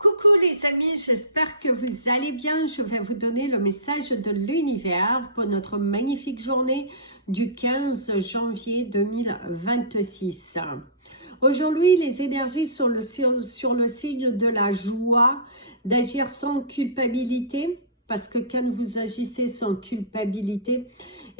Coucou les amis, j'espère que vous allez bien. Je vais vous donner le message de l'univers pour notre magnifique journée du 15 janvier 2026. Aujourd'hui, les énergies sont sur le signe de la joie, d'agir sans culpabilité, parce que quand vous agissez sans culpabilité,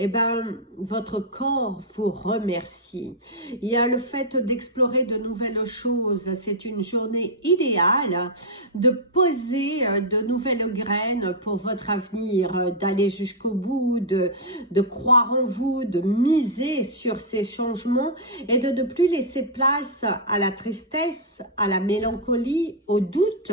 eh ben, votre corps vous remercie. Il y a le fait d'explorer de nouvelles choses. C'est une journée idéale de poser de nouvelles graines pour votre avenir, d'aller jusqu'au bout, de croire en vous, de miser sur ces changements et de ne plus laisser place à la tristesse, à la mélancolie, au doute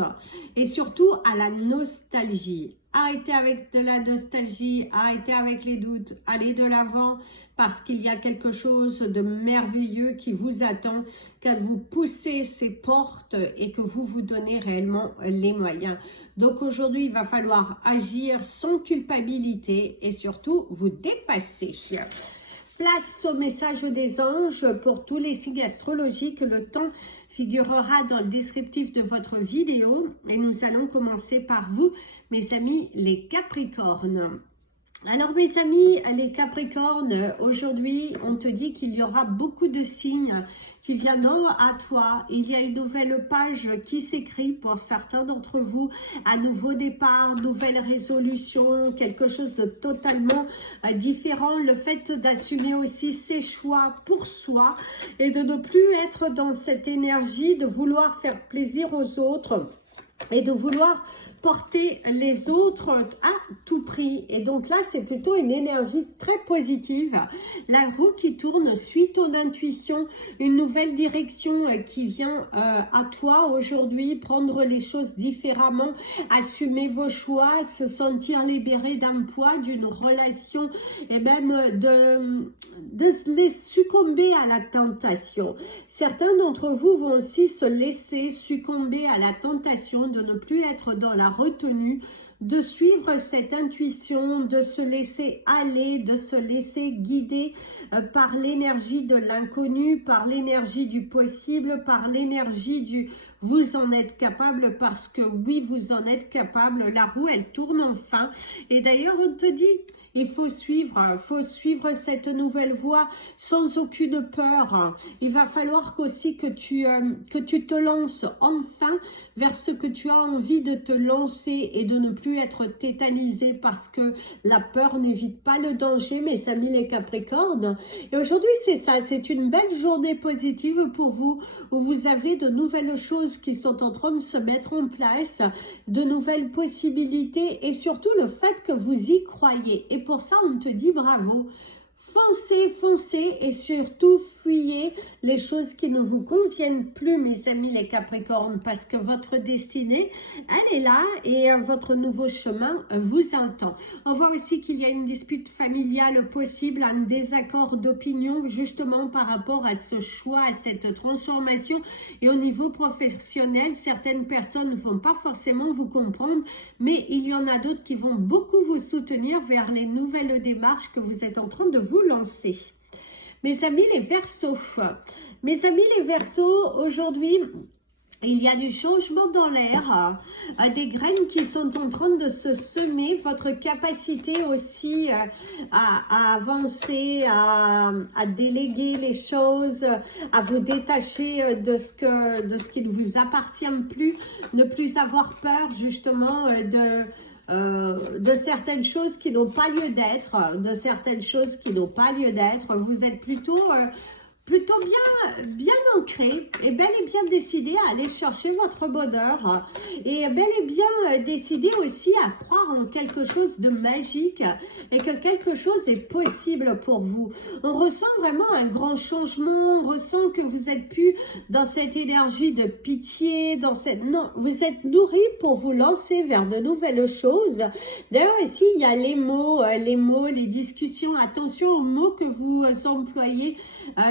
et surtout à la nostalgie. Arrêtez avec de la nostalgie, arrêtez avec les doutes, allez de l'avant parce qu'il y a quelque chose de merveilleux qui vous attend quand vous poussez ces portes et que vous vous donnez réellement les moyens. Donc aujourd'hui, il va falloir agir sans culpabilité et surtout vous dépasser. Place au message des anges pour tous les signes astrologiques. Le temps figurera dans le descriptif de votre vidéo. Et nous allons commencer par vous, mes amis, les Capricornes. Alors mes amis, les Capricornes, aujourd'hui, on te dit qu'il y aura beaucoup de signes qui viendront à toi. Il y a une nouvelle page qui s'écrit pour certains d'entre vous. Un nouveau départ, nouvelle résolution, quelque chose de totalement différent. Le fait d'assumer aussi ses choix pour soi et de ne plus être dans cette énergie de vouloir faire plaisir aux autres et de vouloir porter les autres à tout prix. Et donc là, c'est plutôt une énergie très positive. La roue qui tourne suit ton intuition, une nouvelle direction qui vient à toi aujourd'hui, prendre les choses différemment, assumer vos choix, se sentir libéré d'un poids, d'une relation et même de les succomber à la tentation. Certains d'entre vous vont aussi se laisser succomber à la tentation de ne plus être dans la retenue, de suivre cette intuition, de se laisser aller, de se laisser guider par l'énergie de l'inconnu, par l'énergie du possible, par l'énergie du vous en êtes capable, parce que oui, vous en êtes capable. La roue, elle tourne enfin. Et d'ailleurs, on te dit, il faut suivre cette nouvelle voie sans aucune peur. Il va falloir aussi que tu te lances enfin vers ce que tu as envie de te lancer et de ne plus être tétanisé parce que la peur n'évite pas le danger, mes amis les Capricornes. Et aujourd'hui, c'est ça, c'est une belle journée positive pour vous où vous avez de nouvelles choses qui sont en train de se mettre en place, de nouvelles possibilités et surtout le fait que vous y croyez. Et pour ça, on te dit bravo. Foncez et surtout fuyez les choses qui ne vous conviennent plus, mes amis les Capricornes, parce que votre destinée, elle est là et votre nouveau chemin vous attend. On voit aussi qu'il y a une dispute familiale possible, un désaccord d'opinion justement par rapport à ce choix, à cette transformation. Et au niveau professionnel, certaines personnes ne vont pas forcément vous comprendre, mais il y en a d'autres qui vont beaucoup vous soutenir vers les nouvelles démarches que vous êtes en train de vous lancer. Mes amis les Verseaux, aujourd'hui, il y a du changement dans l'air, des graines qui sont en train de se semer, votre capacité aussi à avancer, à déléguer les choses, à vous détacher de ce qui ne vous appartient plus, ne plus avoir peur justement de certaines choses qui n'ont pas lieu d'être, vous êtes plutôt bien ancré et bel et bien décidé à aller chercher votre bonheur et bel et bien décidé aussi à croire en quelque chose de magique et que quelque chose est possible pour vous. On ressent vraiment un grand changement, on ressent que vous êtes plus dans cette énergie de pitié, non, vous êtes nourri pour vous lancer vers de nouvelles choses. D'ailleurs ici il y a les mots, les discussions, attention aux mots que vous employez,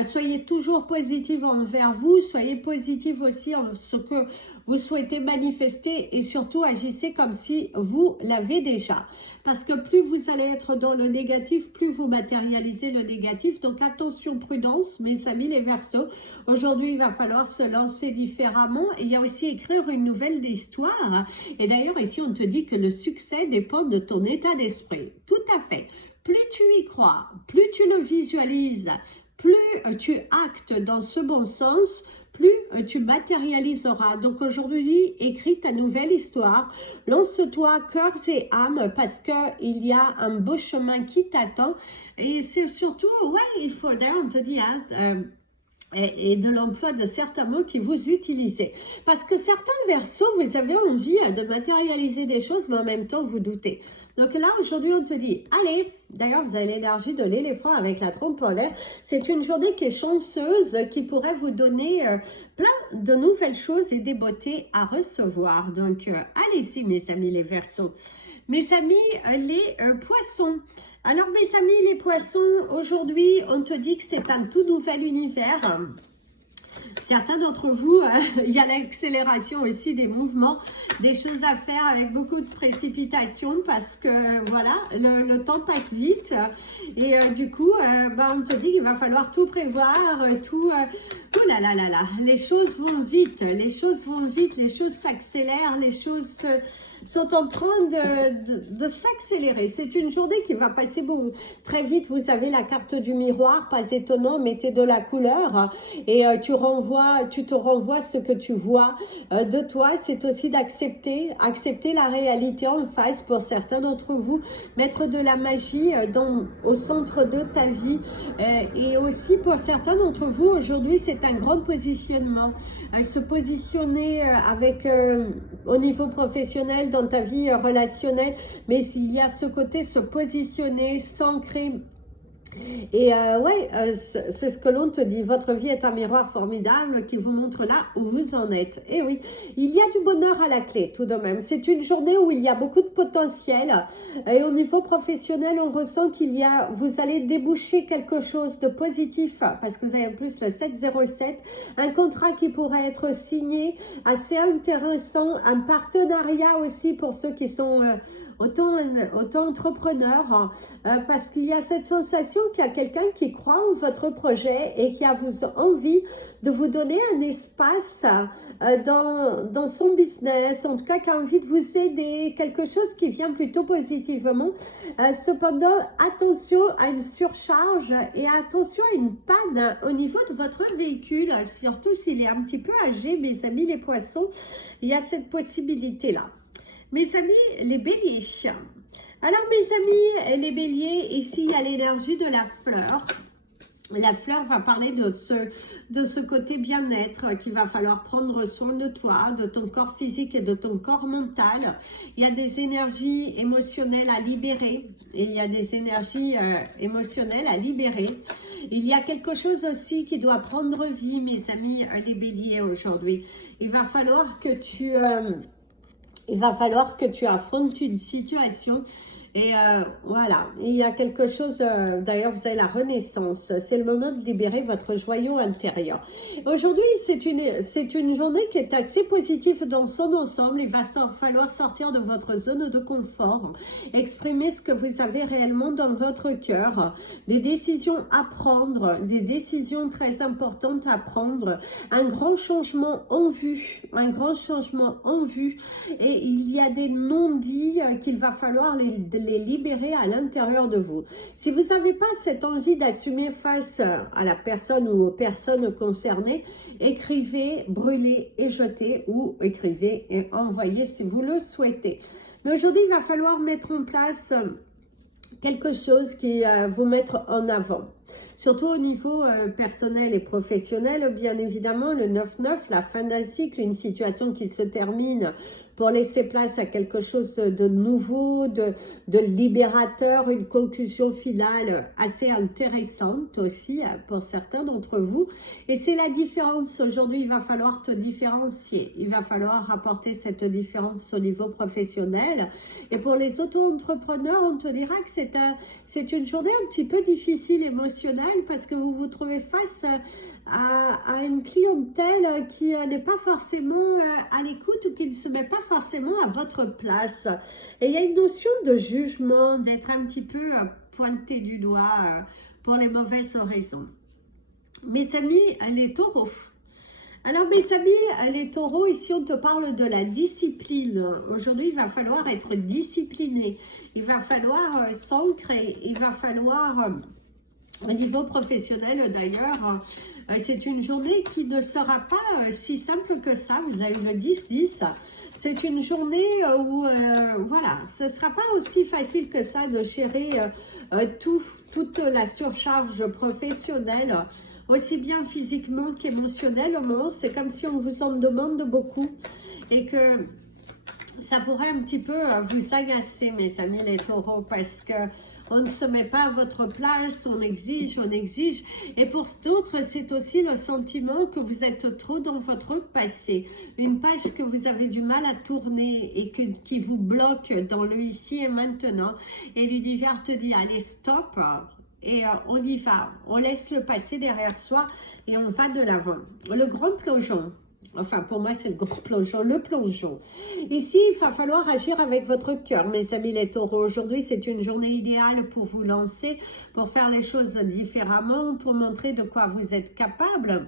soyez soyez toujours positive envers vous, soyez positive aussi en ce que vous souhaitez manifester et surtout agissez comme si vous l'avez déjà. Parce que plus vous allez être dans le négatif, plus vous matérialisez le négatif. Donc attention, prudence, mes amis les Verseaux. Aujourd'hui, il va falloir se lancer différemment. Et il y a aussi écrire une nouvelle histoire. Et d'ailleurs, ici, on te dit que le succès dépend de ton état d'esprit. Tout à fait. Plus tu y crois, plus tu le visualises, plus tu actes dans ce bon sens, plus tu matérialiseras. Donc aujourd'hui, écris ta nouvelle histoire, lance-toi cœur et âme parce qu'il y a un beau chemin qui t'attend. Et c'est surtout, ouais, il faut, d'ailleurs on te dit, hein, et de l'emploi de certains mots que vous utilisez. Parce que certains Verseaux, vous avez envie de matérialiser des choses, mais en même temps, vous doutez. Donc là, aujourd'hui, on te dit, allez, d'ailleurs, vous avez l'énergie de l'éléphant avec la trompe en l'air. C'est une journée qui est chanceuse, qui pourrait vous donner plein de nouvelles choses et des beautés à recevoir. Donc, allez-y, mes amis les Verseaux. Mes amis les poissons. Alors, mes amis les poissons, aujourd'hui, on te dit que c'est un tout nouvel univers. Certains d'entre vous, il y a l'accélération aussi des mouvements, des choses à faire avec beaucoup de précipitation parce que voilà, le temps passe vite et du coup, on te dit qu'il va falloir tout prévoir, tout... oh là là là là, les choses vont vite, les choses vont vite, les choses s'accélèrent, les choses sont en train de s'accélérer. C'est une journée qui va passer très vite. Vous avez la carte du miroir, pas étonnant, mettez de la couleur et tu te renvoies ce que tu vois de toi. C'est aussi d'accepter la réalité en face pour certains d'entre vous, mettre de la magie au centre de ta vie et aussi pour certains d'entre vous, aujourd'hui, c'est un grand positionnement. Se positionner avec au niveau professionnel, dans ta vie relationnelle, mais s'il y a ce côté se positionner, s'ancrer. Et c'est ce que l'on te dit, votre vie est un miroir formidable qui vous montre là où vous en êtes. Et oui, il y a du bonheur à la clé tout de même. C'est une journée où il y a beaucoup de potentiel et au niveau professionnel, on ressent vous allez déboucher quelque chose de positif parce que vous avez en plus le 707, un contrat qui pourrait être signé, assez intéressant, un partenariat aussi pour ceux qui sont autant entrepreneurs parce qu'il y a cette sensation qu'il y a quelqu'un qui croit en votre projet et qui a envie de vous donner un espace dans son business, en tout cas qui a envie de vous aider, quelque chose qui vient plutôt positivement. Cependant, attention à une surcharge et attention à une panne au niveau de votre véhicule, surtout s'il est un petit peu âgé, mes amis les poissons, il y a cette possibilité-là. Mes amis les béliers. Alors mes amis les béliers, ici il y a l'énergie de la fleur. La fleur va parler de ce côté bien-être qu'il va falloir prendre soin de toi, de ton corps physique et de ton corps mental. Il y a des énergies émotionnelles à libérer. Il y a des énergies émotionnelles à libérer. Il y a quelque chose aussi qui doit prendre vie, mes amis les béliers, aujourd'hui. Il va falloir que tu affrontes une situation et voilà, il y a quelque chose, d'ailleurs vous avez la renaissance, c'est le moment de libérer votre joyau intérieur. Aujourd'hui, c'est une journée qui est assez positive dans son ensemble. Il va falloir sortir de votre zone de confort, exprimer ce que vous avez réellement dans votre cœur, des décisions à prendre, des décisions très importantes à prendre, un grand changement en vue, et il y a des non-dits qu'il va falloir les libérer à l'intérieur de vous. Si vous n'avez pas cette envie d'assumer face à la personne ou aux personnes concernées, écrivez, brûlez et jetez, ou écrivez et envoyez si vous le souhaitez. Mais aujourd'hui, il va falloir mettre en place quelque chose qui vous mettre en avant. Surtout au niveau personnel et professionnel, bien évidemment, le 9-9, la fin d'un cycle, une situation qui se termine pour laisser place à quelque chose de nouveau, de libérateur, une conclusion finale assez intéressante aussi pour certains d'entre vous. Et c'est la différence. Aujourd'hui, il va falloir te différencier. Il va falloir apporter cette différence au niveau professionnel. Et pour les auto-entrepreneurs, on te dira que c'est une journée un petit peu difficile émotionnellement émotionnel parce que vous vous trouvez face à une clientèle qui n'est pas forcément à l'écoute ou qui ne se met pas forcément à votre place. Et il y a une notion de jugement, d'être un petit peu pointé du doigt pour les mauvaises raisons. Mes amis, les taureaux. Alors mes amis, les taureaux, ici on te parle de la discipline. Aujourd'hui, il va falloir être discipliné. Il va falloir s'ancrer. Il va falloir, au niveau professionnel d'ailleurs, c'est une journée qui ne sera pas si simple que ça. Vous avez le 10-10. C'est une journée où, voilà, ce ne sera pas aussi facile que ça de gérer toute la surcharge professionnelle, aussi bien physiquement qu'émotionnellement. C'est comme si on vous en demande beaucoup et que ça pourrait un petit peu vous agacer, mes amis les taureaux, parce que on ne se met pas à votre place, on exige. Et pour d'autres, c'est aussi le sentiment que vous êtes trop dans votre passé. Une page que vous avez du mal à tourner et qui vous bloque dans le ici et maintenant. Et l'univers te dit, allez, stop. Et on y va. On laisse le passé derrière soi et on va de l'avant. Le grand plongeon. Enfin, pour moi, c'est le grand plongeon, le plongeon. Ici, il va falloir agir avec votre cœur, mes amis les taureaux. Aujourd'hui, c'est une journée idéale pour vous lancer, pour faire les choses différemment, pour montrer de quoi vous êtes capable.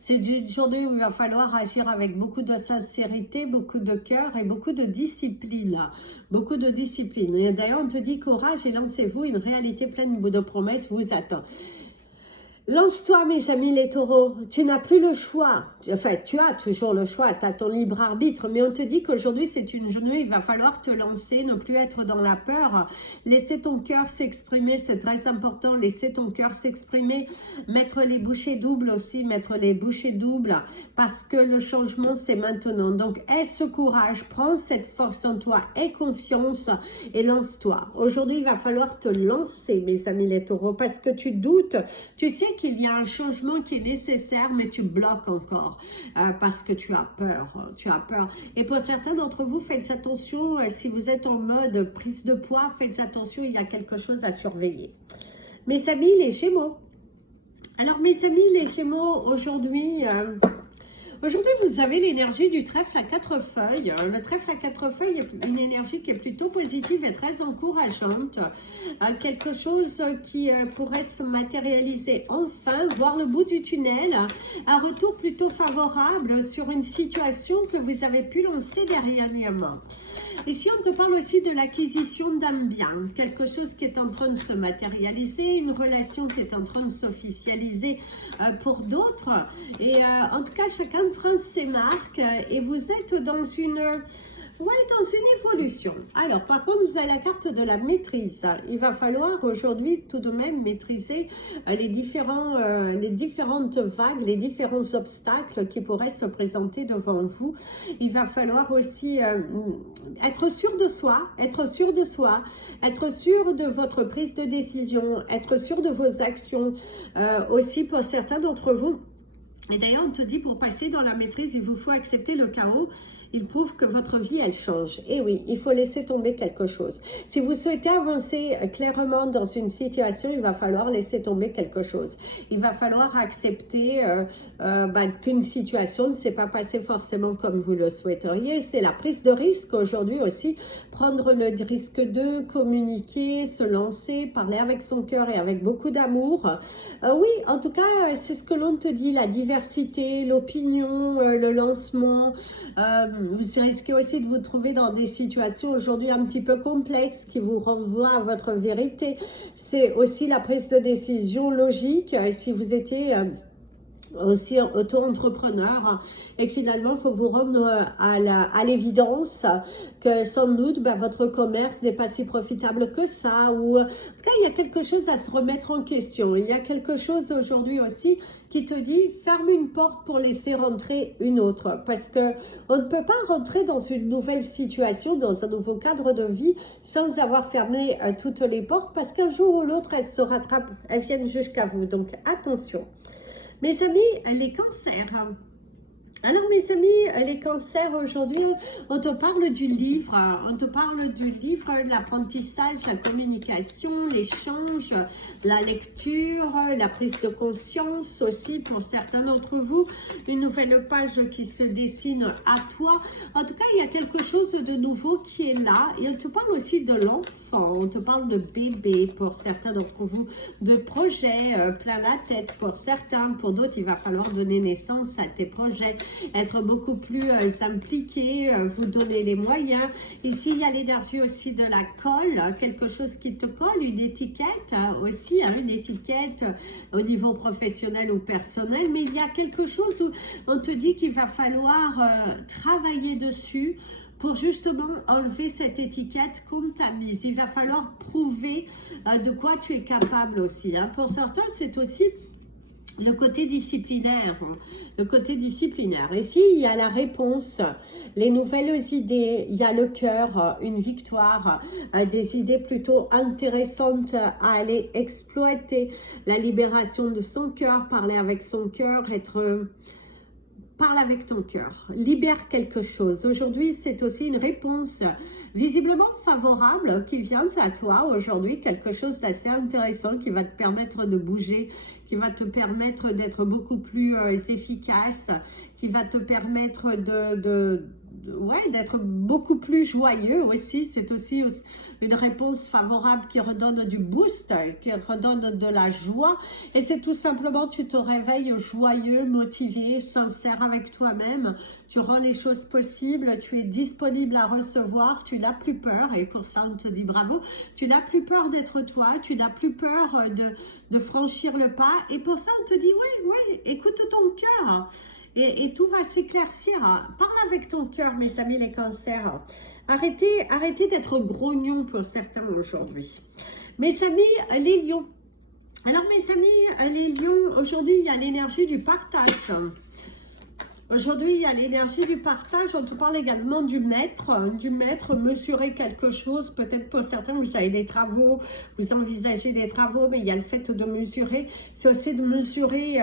C'est une journée où il va falloir agir avec beaucoup de sincérité, beaucoup de cœur et beaucoup de discipline. Beaucoup de discipline. Et d'ailleurs, on te dit courage et lancez-vous, une réalité pleine de promesses vous attend. Lance-toi, mes amis les taureaux, tu n'as plus le choix, enfin tu as toujours le choix, tu as ton libre arbitre, mais on te dit qu'aujourd'hui c'est une journée, il va falloir te lancer, ne plus être dans la peur, laisser ton cœur s'exprimer, c'est très important, laisser ton cœur s'exprimer, mettre les bouchées doubles aussi, parce que le changement c'est maintenant, donc aie ce courage, prends cette force en toi, aie confiance et lance-toi. Aujourd'hui il va falloir te lancer, mes amis les taureaux, parce que tu doutes, tu sais qu'il y a un changement qui est nécessaire, mais tu bloques encore parce que tu as peur. Et pour certains d'entre vous, faites attention, si vous êtes en mode prise de poids, faites attention, il y a quelque chose à surveiller. Mes amis, les Gémeaux. Alors, mes amis, les Gémeaux, aujourd'hui... Aujourd'hui, vous avez l'énergie du trèfle à 4 feuilles. Le trèfle à 4 feuilles est une énergie qui est plutôt positive et très encourageante. Quelque chose qui pourrait se matérialiser enfin, voir le bout du tunnel. Un retour plutôt favorable sur une situation que vous avez pu lancer dernièrement. Ici, on te parle aussi de l'acquisition d'un bien, quelque chose qui est en train de se matérialiser, une relation qui est en train de s'officialiser pour d'autres. Et en tout cas, chacun prend ses marques et vous êtes dans une... Oui, dans une évolution. Alors, par contre, vous avez la carte de la maîtrise. Il va falloir aujourd'hui tout de même maîtriser les différentes vagues, les différents obstacles qui pourraient se présenter devant vous. Il va falloir aussi être sûr de soi, être sûr de votre prise de décision, être sûr de vos actions. Aussi, pour certains d'entre vous, et d'ailleurs, on te dit, pour passer dans la maîtrise, il vous faut accepter le chaos. Il prouve que votre vie, elle change. Et oui, il faut laisser tomber quelque chose. Si vous souhaitez avancer clairement dans une situation, il va falloir laisser tomber quelque chose. Il va falloir accepter qu'une situation ne s'est pas passée forcément comme vous le souhaiteriez. C'est la prise de risque aujourd'hui aussi. Prendre le risque de communiquer, se lancer, parler avec son cœur et avec beaucoup d'amour. Oui, en tout cas, c'est ce que l'on te dit, la diversité, l'opinion, le lancement. Vous risquez aussi de vous trouver dans des situations aujourd'hui un petit peu complexes qui vous renvoient à votre vérité. C'est aussi la prise de décision logique. Si vous étiez... aussi auto-entrepreneur et que finalement il faut vous rendre à l'évidence que sans doute votre commerce n'est pas si profitable que ça, ou en tout cas il y a quelque chose à se remettre en question. Il y a quelque chose aujourd'hui aussi qui te dit ferme une porte pour laisser rentrer une autre, parce que on ne peut pas rentrer dans une nouvelle situation, dans un nouveau cadre de vie sans avoir fermé toutes les portes, parce qu'un jour ou l'autre elles se rattrapent, elles viennent jusqu'à vous, donc attention. Mes amis, les cancers. Alors mes amis, les cancers aujourd'hui, on te parle du livre, l'apprentissage, la communication, l'échange, la lecture, la prise de conscience aussi pour certains d'entre vous, une nouvelle page qui se dessine à toi. En tout cas, il y a quelque chose de nouveau qui est là et on te parle aussi de l'enfant, on te parle de bébé pour certains d'entre vous, de projets plein la tête pour certains, pour d'autres il va falloir donner naissance à tes projets, être beaucoup plus impliqué, vous donner les moyens. Ici, il y a l'énergie aussi de la colle, quelque chose qui te colle, une étiquette aussi, une étiquette au niveau professionnel ou personnel, mais il y a quelque chose où on te dit qu'il va falloir travailler dessus pour justement enlever cette étiquette qu'on t'a mise. Il va falloir prouver de quoi tu es capable aussi. Pour certains, c'est aussi le côté disciplinaire, Ici, il y a la réponse, les nouvelles idées, il y a le cœur, une victoire, des idées plutôt intéressantes à aller exploiter, la libération de son cœur, parler avec son cœur, parle avec ton cœur, libère quelque chose. Aujourd'hui, c'est aussi une réponse visiblement favorable qui vient à toi aujourd'hui, quelque chose d'assez intéressant qui va te permettre de bouger, qui va te permettre d'être beaucoup plus efficace, qui va te permettre d'être beaucoup plus joyeux aussi. C'est aussi une réponse favorable qui redonne du boost, qui redonne de la joie. Et c'est tout simplement, tu te réveilles joyeux, motivé, sincère avec toi-même. Tu rends les choses possibles, tu es disponible à recevoir, tu n'as plus peur. Et pour ça, on te dit bravo. Tu n'as plus peur d'être toi, tu n'as plus peur de franchir le pas. Et pour ça, on te dit, oui, écoute ton cœur. Et tout va s'éclaircir. Parle avec ton cœur, mes amis les cancers. Arrêtez d'être grognon pour certains aujourd'hui. Mes amis les lions. Alors mes amis les lions, aujourd'hui il y a l'énergie du partage. Aujourd'hui, il y a l'énergie du partage. On te parle également du maître, mesurer quelque chose. Peut-être pour certains, vous avez des travaux, vous envisagez des travaux, mais il y a le fait de mesurer. C'est aussi de mesurer,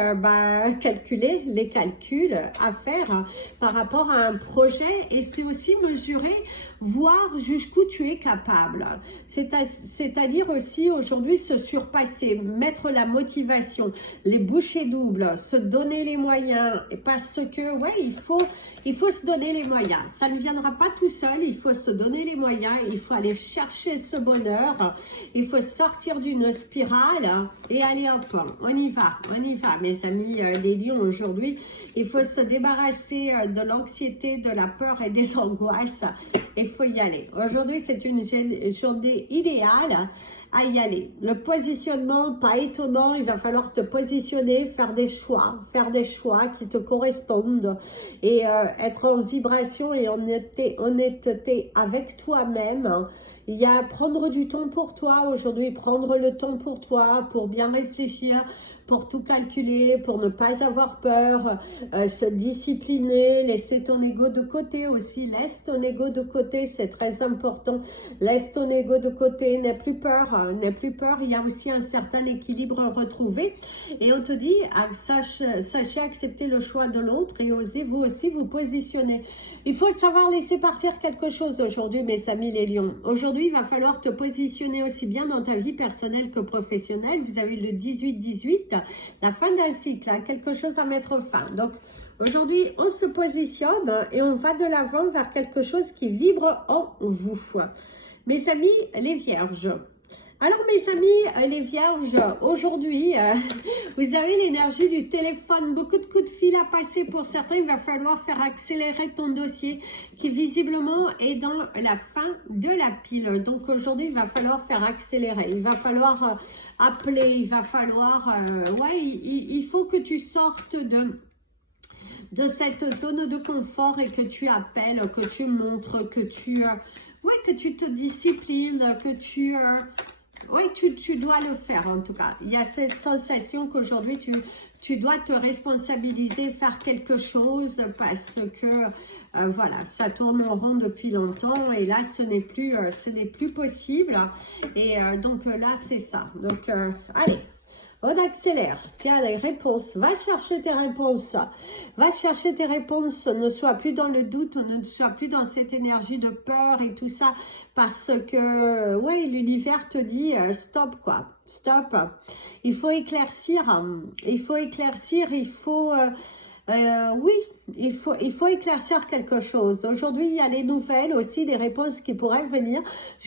calculer les calculs à faire par rapport à un projet. Et c'est aussi mesurer, voir jusqu'où tu es capable. C'est-à-dire aussi aujourd'hui se surpasser, mettre la motivation, les bouchées doubles, se donner les moyens, parce que il faut se donner les moyens. Ça ne viendra pas tout seul, il faut se donner les moyens, il faut aller chercher ce bonheur, il faut sortir d'une spirale et aller hop, on y va, mes amis les lions aujourd'hui. Il faut se débarrasser de l'anxiété, de la peur et des angoisses. Il faut y aller. Aujourd'hui, c'est une journée idéale à y aller. Le positionnement, pas étonnant, il va falloir te positionner, faire des choix qui te correspondent et être en vibration et en honnêteté avec toi-même. Il y a prendre du temps pour toi aujourd'hui, prendre le temps pour toi, pour bien réfléchir, pour tout calculer, pour ne pas avoir peur, se discipliner, laisser ton ego de côté aussi, laisse ton ego de côté, c'est très important, laisse ton ego de côté, n'aie plus peur, il y a aussi un certain équilibre retrouvé et on te dit, sachez accepter le choix de l'autre et osez vous aussi vous positionner. Il faut savoir laisser partir quelque chose aujourd'hui, mes amis les lions. Aujourd'hui, il va falloir te positionner aussi bien dans ta vie personnelle que professionnelle. Vous avez le 18-18, la fin d'un cycle, quelque chose à mettre fin. Donc, aujourd'hui, on se positionne et on va de l'avant vers quelque chose qui vibre en vous. Mes amis, les vierges. Alors mes amis les vierges, aujourd'hui vous avez l'énergie du téléphone, beaucoup de coups de fil à passer pour certains, il va falloir faire accélérer ton dossier qui visiblement est dans la fin de la pile. Donc aujourd'hui il va falloir faire accélérer, il va falloir appeler, il va falloir, il faut que tu sortes de cette zone de confort et que tu appelles, que tu montres, que tu te disciplines, que tu dois le faire en tout cas. Il y a cette sensation qu'aujourd'hui, tu dois te responsabiliser, faire quelque chose parce que, ça tourne en rond depuis longtemps et là, ce n'est plus possible. Et donc là, c'est ça. Donc, allez. On accélère. Tiens, les réponses. Va chercher tes réponses. Va chercher tes réponses. Ne sois plus dans le doute. Ne sois plus dans cette énergie de peur et tout ça. Parce que, oui, l'univers te dit stop, quoi. Stop. Il faut éclaircir. Il faut éclaircir. Il faut... oui, il faut éclaircir quelque chose. Aujourd'hui, il y a les nouvelles aussi, des réponses qui pourraient venir.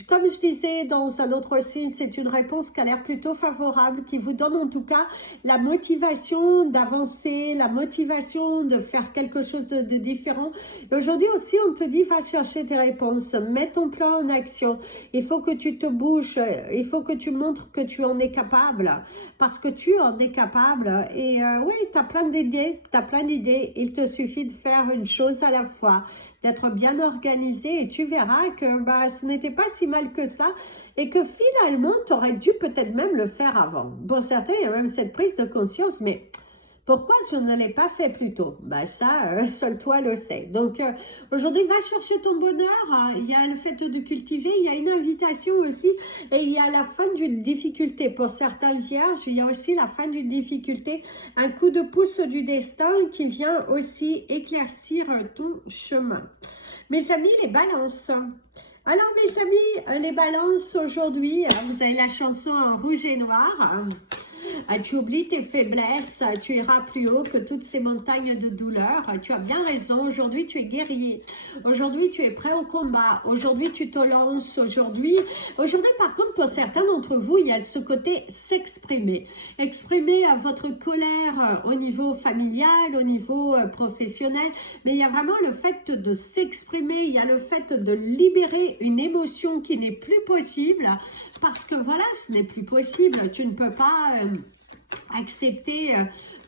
Comme je disais dans un autre signe, c'est une réponse qui a l'air plutôt favorable, qui vous donne en tout cas la motivation d'avancer, la motivation de faire quelque chose de différent. Aujourd'hui aussi, on te dit, va chercher tes réponses, mets ton plan en action. Il faut que tu te bouges, il faut que tu montres que tu en es capable, parce que tu en es capable. Et oui, tu as plein d'idées, il te suffit de faire une chose à la fois, d'être bien organisé et tu verras que bah, ce n'était pas si mal que ça et que finalement, tu aurais dû peut-être même le faire avant. Pour certains, il y a même cette prise de conscience, mais pourquoi je ne l'ai pas fait plus tôt? Ben ça, seul toi le sais. Donc, aujourd'hui, va chercher ton bonheur. Il y a le fait de cultiver, il y a une invitation aussi. Et il y a la fin d'une difficulté. Pour certains vierges, il y a aussi la fin d'une difficulté. Un coup de pouce du destin qui vient aussi éclaircir ton chemin. Mes amis, les balances. Alors, mes amis, les balances aujourd'hui, vous avez la chanson en rouge et noir. Tu oublies tes faiblesses, tu iras plus haut que toutes ces montagnes de douleur. Tu as bien raison, aujourd'hui tu es guerrier. Aujourd'hui tu es prêt au combat. Aujourd'hui tu te lances. Aujourd'hui par contre pour certains d'entre vous, il y a ce côté s'exprimer. Exprimer votre colère au niveau familial, au niveau professionnel. Mais il y a vraiment le fait de s'exprimer, il y a le fait de libérer une émotion qui n'est plus possible. Parce que voilà, ce n'est plus possible. Tu ne peux pas accepter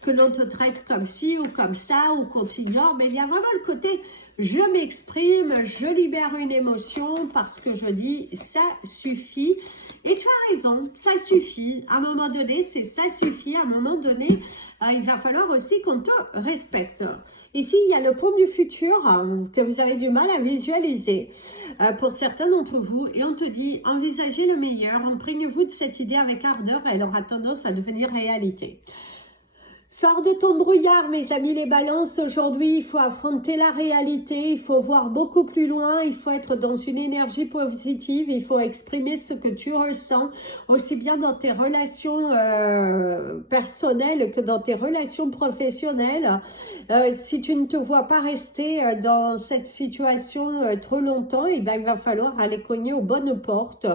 que l'on te traite comme ci ou comme ça ou qu'on t'ignore. Mais il y a vraiment le côté, je m'exprime, je libère une émotion parce que je dis, ça suffit. Et tu as raison, ça suffit. À un moment donné, c'est ça suffit. À un moment donné, il va falloir aussi qu'on te respecte. Ici, il y a le pont du futur que vous avez du mal à visualiser pour certains d'entre vous. Et on te dit, envisagez le meilleur, imprégnez-vous de cette idée avec ardeur. Elle aura tendance à devenir réalité. Sors de ton brouillard, mes amis les balances. Aujourd'hui, il faut affronter la réalité, il faut voir beaucoup plus loin, il faut être dans une énergie positive, il faut exprimer ce que tu ressens, aussi bien dans tes relations personnelles que dans tes relations professionnelles. Si tu ne te vois pas rester dans cette situation trop longtemps, eh ben, il va falloir aller cogner aux bonnes portes.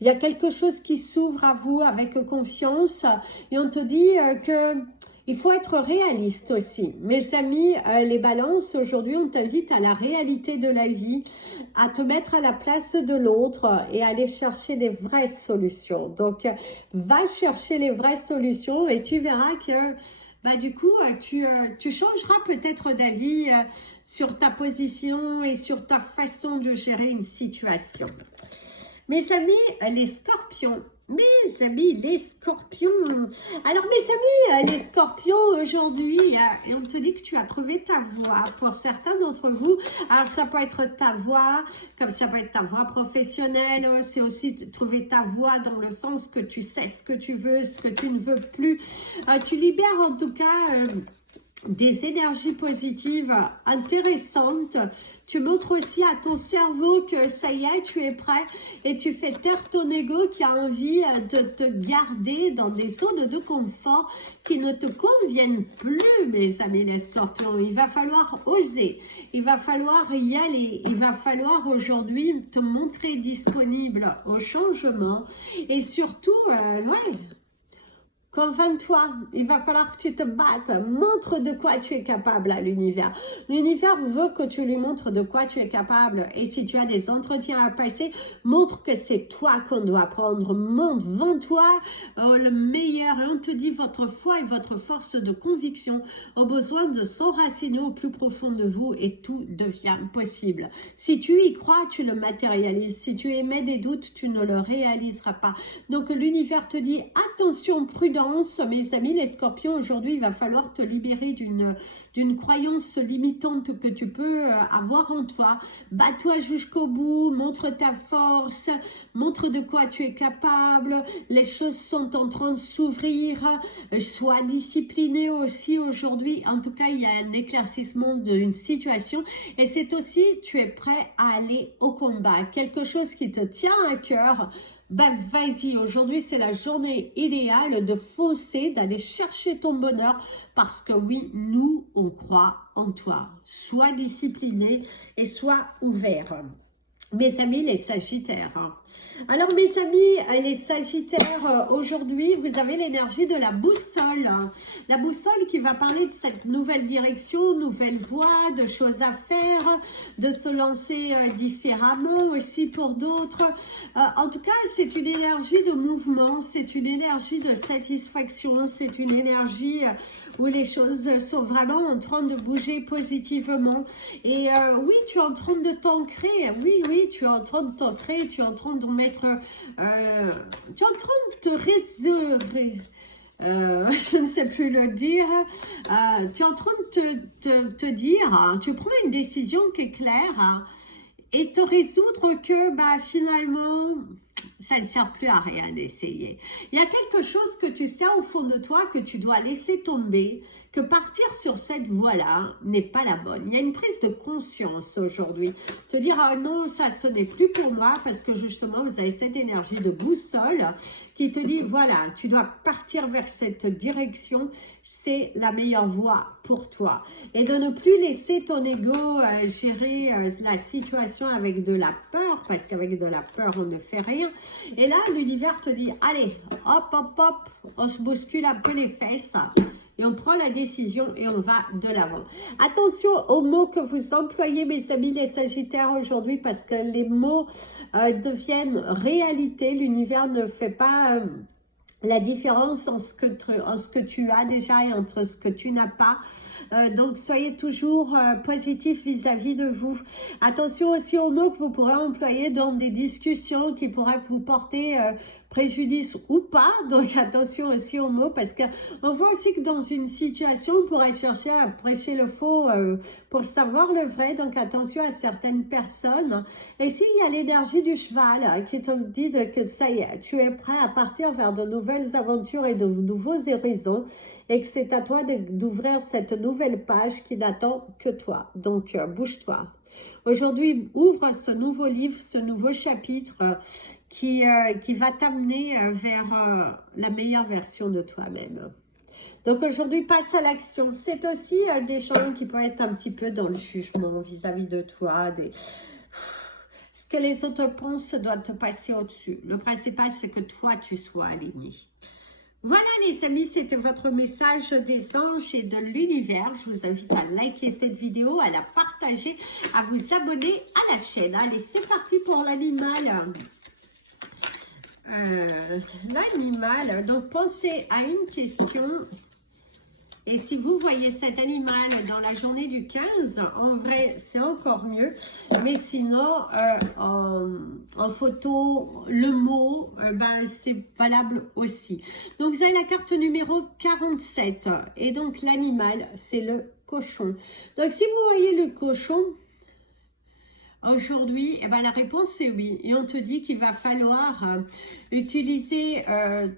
Il y a quelque chose qui s'ouvre à vous avec confiance et on te dit que... Il faut être réaliste aussi. Mes amis, les balances, aujourd'hui, on t'invite à la réalité de la vie, à te mettre à la place de l'autre et à aller chercher les vraies solutions. Donc, va chercher les vraies solutions et tu verras que, bah, du coup, tu changeras peut-être d'avis sur ta position et sur ta façon de gérer une situation. Mes amis, les scorpions. Mes amis, les scorpions. Alors, mes amis, les scorpions, aujourd'hui, on te dit que tu as trouvé ta voie. Pour certains d'entre vous, alors ça peut être ta voie, comme ça peut être ta voie professionnelle. C'est aussi trouver ta voie dans le sens que tu sais ce que tu veux, ce que tu ne veux plus. Tu libères en tout cas... des énergies positives intéressantes. Tu montres aussi à ton cerveau que ça y est, tu es prêt et tu fais taire ton ego qui a envie de te garder dans des zones de confort qui ne te conviennent plus, mes amis les scorpions. Il va falloir oser, il va falloir y aller, il va falloir aujourd'hui te montrer disponible au changement et surtout, ouais, convainc-toi, il va falloir que tu te battes, montre de quoi tu es capable à l'univers. L'univers veut que tu lui montres de quoi tu es capable et si tu as des entretiens à passer, montre que c'est toi qu'on doit prendre, montre, vends-toi le meilleur et on te dit votre foi et votre force de conviction ont besoin de s'enraciner au plus profond de vous et tout devient possible. Si tu y crois, tu le matérialises. Si tu émets des doutes, tu ne le réaliseras pas. Donc l'univers te dit attention, prudence. Mes amis les scorpions, aujourd'hui il va falloir te libérer d'une d'une croyance limitante que tu peux avoir en toi. Bats-toi jusqu'au bout, montre ta force, montre de quoi tu es capable, les choses sont en train de s'ouvrir, sois discipliné aussi aujourd'hui. En tout cas, il y a un éclaircissement d'une situation et c'est aussi, tu es prêt à aller au combat. Quelque chose qui te tient à cœur, ben vas-y, aujourd'hui c'est la journée idéale de foncer, d'aller chercher ton bonheur parce que oui, nous on croit en toi. Sois discipliné et sois ouvert. Mes amis les Sagittaires. Alors mes amis les Sagittaires, aujourd'hui vous avez l'énergie de la boussole. La boussole qui va parler de cette nouvelle direction, nouvelle voie, de choses à faire, de se lancer différemment aussi pour d'autres. En tout cas c'est une énergie de mouvement, c'est une énergie de satisfaction, c'est une énergie où les choses sont vraiment en train de bouger positivement. Et oui, tu es en train de t'ancrer, oui, tu es en train de t'ancrer, tu es en train de mettre, tu es en train de te réserver. Je ne sais plus le dire, tu es en train de te dire, hein, tu prends une décision qui est claire hein, et te résoudre que bah, finalement, ça ne sert plus à rien d'essayer. Il y a quelque chose que tu sais au fond de toi que tu dois laisser tomber, que partir sur cette voie-là n'est pas la bonne. Il y a une prise de conscience aujourd'hui. Te dire, ah non, ça ce n'est plus pour moi parce que justement, vous avez cette énergie de boussole qui te dit, voilà, tu dois partir vers cette direction, c'est la meilleure voie pour toi. Et de ne plus laisser ton ego gérer la situation avec de la peur, parce qu'avec de la peur, on ne fait rien. Et là, l'univers te dit, allez, hop, hop, hop, on se bouscule un peu les fesses. Et on prend la décision et on va de l'avant. Attention aux mots que vous employez, mes amis les Sagittaires, aujourd'hui, parce que les mots deviennent réalité. L'univers ne fait pas la différence en ce que tu as déjà et entre ce que tu n'as pas. Donc, soyez toujours positif vis-à-vis de vous. Attention aussi aux mots que vous pourrez employer dans des discussions qui pourraient vous porter préjudice ou pas. Donc, attention aussi aux mots parce qu'on voit aussi que dans une situation, on pourrait chercher à prêcher le faux pour savoir le vrai. Donc, attention à certaines personnes. Et s'il y a l'énergie du cheval qui te dit que ça y est, tu es prêt à partir vers de nouvelles aventures et de nouveaux horizons et que c'est à toi d'ouvrir cette nouvelle page qui n'attend que toi. Donc, bouge-toi. Aujourd'hui, ouvre ce nouveau livre, ce nouveau chapitre qui va t'amener vers la meilleure version de toi-même. Donc, aujourd'hui, passe à l'action. C'est aussi des gens qui peuvent être un petit peu dans le jugement vis-à-vis de toi, ce que les autres pensent doit te passer au-dessus. Le principal, c'est que toi, tu sois aligné. Voilà les amis, c'était votre message des anges et de l'univers. Je vous invite à liker cette vidéo, à la partager, à vous abonner à la chaîne. Allez, c'est parti pour l'animal. L'animal, donc pensez à une question. Et si vous voyez cet animal dans la journée du 15, en vrai, c'est encore mieux. Mais sinon, en photo, le mot, ben, c'est valable aussi. Donc, vous avez la carte numéro 47. Et donc, l'animal, c'est le cochon. Donc, si vous voyez le cochon, aujourd'hui, eh ben, la réponse est oui. Et on te dit qu'il va falloir utiliser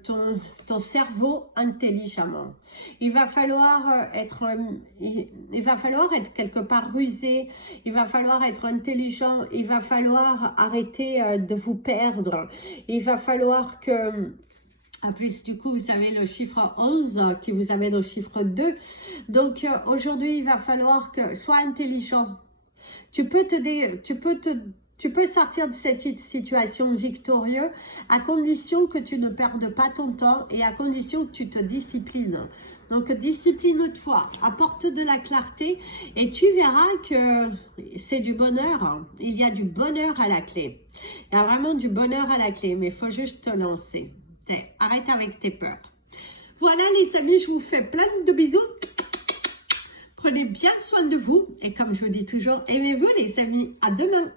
ton cerveau intelligemment. Il va falloir être quelque part rusé. Il va falloir être intelligent. Il va falloir arrêter de vous perdre. Il va falloir que... En plus, du coup, vous avez le chiffre 11 qui vous amène au chiffre 2. Donc, aujourd'hui, il va falloir que sois intelligent. Tu peux sortir de cette situation victorieux à condition que tu ne perdes pas ton temps et à condition que tu te disciplines. Donc, discipline-toi, apporte de la clarté et tu verras que c'est du bonheur. Il y a du bonheur à la clé. Il y a vraiment du bonheur à la clé, mais il faut juste te lancer. Arrête avec tes peurs. Voilà les amis, je vous fais plein de bisous. Prenez bien soin de vous et comme je vous dis toujours, aimez-vous les amis. À demain.